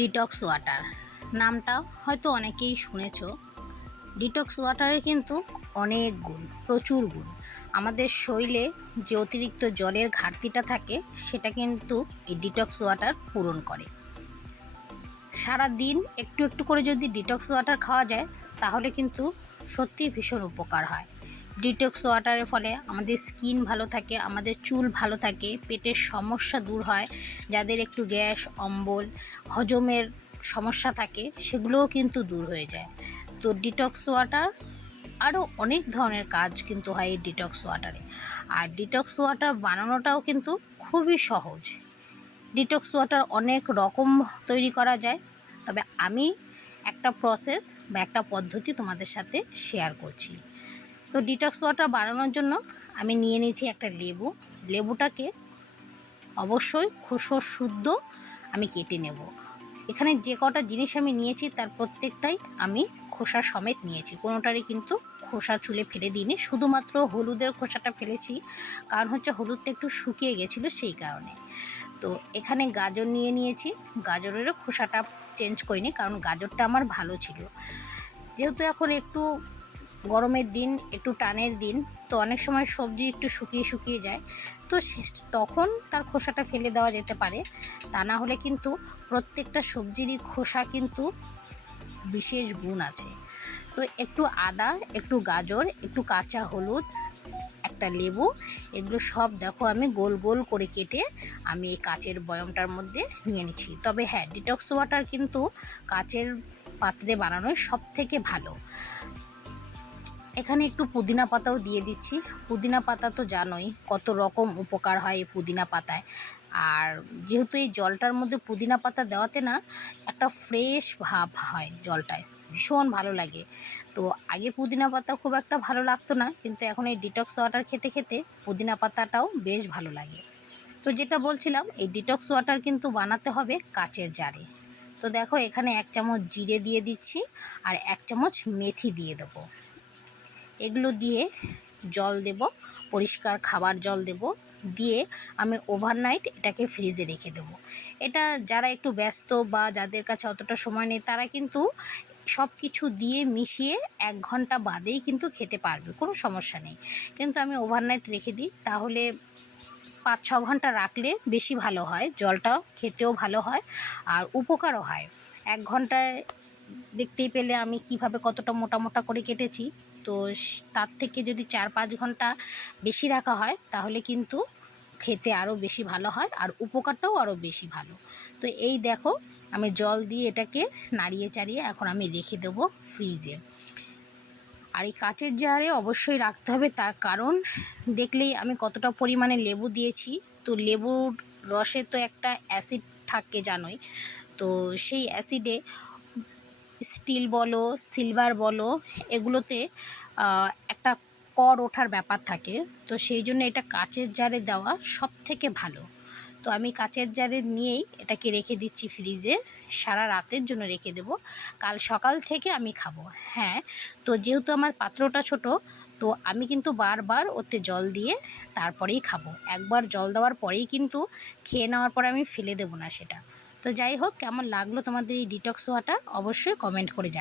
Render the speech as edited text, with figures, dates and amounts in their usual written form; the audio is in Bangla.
ডিটক্স ওয়াটার নামটা হয়তো অনেকেই শুনেছো। ডিটক্স ওয়াটারের কিন্তু অনেক গুণ, প্রচুর গুণ। আমাদের শরীরে যে অতিরিক্ত জলের ঘাটতিটা থাকে সেটা কিন্তু এই ডিটক্স ওয়াটার পূরণ করে। সারা দিন একটু একটু করে যদি ডিটক্স ওয়াটার খাওয়া যায় তাহলে কিন্তু সত্যিই ভীষণ উপকার হয়। ডিটক্স ওয়াটারের ফলে আমাদের স্কিন ভালো থাকে, আমাদের চুল ভালো থাকে, পেটের সমস্যা দূর হয়। যাদের একটু গ্যাস, অম্বল, হজমের সমস্যা থাকে সেগুলোও কিন্তু দূর হয়ে যায়। তো ডিটক্স ওয়াটার আরও অনেক ধরনের কাজ কিন্তু হয় এই ডিটক্স ওয়াটারে। আর ডিটক্স ওয়াটার বানানোটাও কিন্তু খুবই সহজ। ডিটক্স ওয়াটার অনেক রকম তৈরি করা যায়, তবে আমি একটা প্রসেস বা একটা পদ্ধতি তোমাদের সাথে শেয়ার করছি। তো ডিটক্স ওয়াটার বানানোর জন্য আমি নিয়ে নিয়েছি একটা লেবুটাকে অবশ্যই খোসা শুদ্ধ আমি কেটে নেব। এখানে যে কটা জিনিস আমি নিয়েছি তার প্রত্যেকটাই আমি খোসা সমেত নিয়েছি, কোনোটারই কিন্তু খোসা ছুলে ফেলে দিইনি, শুধুমাত্র হলুদের খোসাটা ফেলেছি, কারণ হচ্ছে হলুদটা একটু শুকিয়ে গেছিলো সেই কারণে। তো এখানে গাজর নিয়ে নিয়েছি, গাজরেরও খোসাটা চেঞ্জ করিনি কারণ গাজরটা আমার ভালো ছিল। যেহেতু এখন একটু গরমের দিন, একটু টানের দিন, তো অনেক সময় সবজি একটু শুকিয়ে শুকিয়ে যায়, তো তখন তার খোসাটা ফেলে দেওয়া যেতে পারে। তা না হলে কিন্তু প্রত্যেকটা সবজিরই খোসা কিন্তু বিশেষ গুণ আছে। তো একটু আদা, একটু গাজর, একটু কাঁচা হলুদ, একটা লেবু, এগুলো সব দেখো আমি গোল গোল করে কেটে আমি এই কাচের বয়মটার মধ্যে নিয়ে নিচ্ছি। তবে হ্যাঁ, ডিটক্স ওয়াটার কিন্তু কাচের পাত্রে বানানোই সব থেকে ভালো। এখানে একটু পুদিনা পাতাও দিয়ে দিচ্ছি। পুদিনা পাতা তো জানোই কত রকম উপকার হয় এই পুদিনা পাতায়। আর যেহেতু এই জলটার মধ্যে পুদিনা পাতা দেওয়াতে না একটা ফ্রেশ ভাব হয় জলটায়, ভীষণ ভালো লাগে। তো আগে পুদিনা পাতা খুব একটা ভালো লাগতো না, কিন্তু এখন এই ডিটক্স ওয়াটার খেতে খেতে পুদিনা পাতাটাও বেশ ভালো লাগে। তো যেটা বলছিলাম, এই ডিটক্স ওয়াটার কিন্তু বানাতে হবে কাচের জারে। তো দেখো এখানে 1 চামচ জিরে দিয়ে দিচ্ছি আর 1 চামচ মেথি দিয়ে দেবো। এগুলো দিয়ে জল দেব, পরিষ্কার খাবার জল দেব, দিয়ে আমি ওভারনাইট এটাকে ফ্রিজে রেখে দেবো। এটা যারা একটু ব্যস্ত বা যাদের কাছে অতটা সময় নেই তারা কিন্তু সব কিছু দিয়ে মিশিয়ে 1 ঘন্টা বাদেই কিন্তু খেতে পারবে, কোনো সমস্যা নেই। কিন্তু আমি ওভারনাইট রেখে দিই, তাহলে 5-6 ঘন্টা রাখলে বেশি ভালো হয়, জলটাও খেতেও ভালো হয় আর উপকারও হয়। 1 ঘন্টায় দেখতেই পেলে আমি কিভাবে কতটা মোটা মোটা করে কেটেছি। তো তার থেকে যদি 4-5 ঘন্টা বেশি রাখা হয় তাহলে কিন্তু খেতে আরও বেশি ভালো হয় আর উপকারটাও আরও বেশি ভালো। তো এই দেখো আমি জল দিয়ে এটাকে নাড়িয়ে চাড়িয়ে এখন আমি রেখে দেবো ফ্রিজে। আর এই কাচের জারে অবশ্যই রাখতে হবে, তার কারণ দেখলেই আমি কতটা পরিমাণে লেবু দিয়েছি। তো লেবুর রসে তো একটা অ্যাসিড থাকে জানোই, তো সেই অ্যাসিডে স্টিল বলো, সিলভার বলো, এগুলোতে একটা কর ওঠার ব্যাপার থাকে। তো সেই জন্য এটা কাচের জারে দেওয়া সব থেকে ভালো। তো আমি কাচের জারে নিয়েই এটাকে রেখে দিচ্ছি ফ্রিজে, সারা রাতের জন্য রেখে দেব, কাল সকাল থেকে আমি খাবো। হ্যাঁ, তো যেহেতু আমার পাত্রটা ছোট, তো আমি কিন্তু বারবার ওতে জল দিয়ে তারপরেই খাবো। একবার জল দেওয়ার পরেই কিন্তু খেয়ে নেওয়ার পরে আমি ফেলে দেবো না সেটা। তো যাই হোক, কেমন লাগলো তোমাদের এই ডিটক্স ওয়াটার অবশ্যই কমেন্ট করে জানাবে।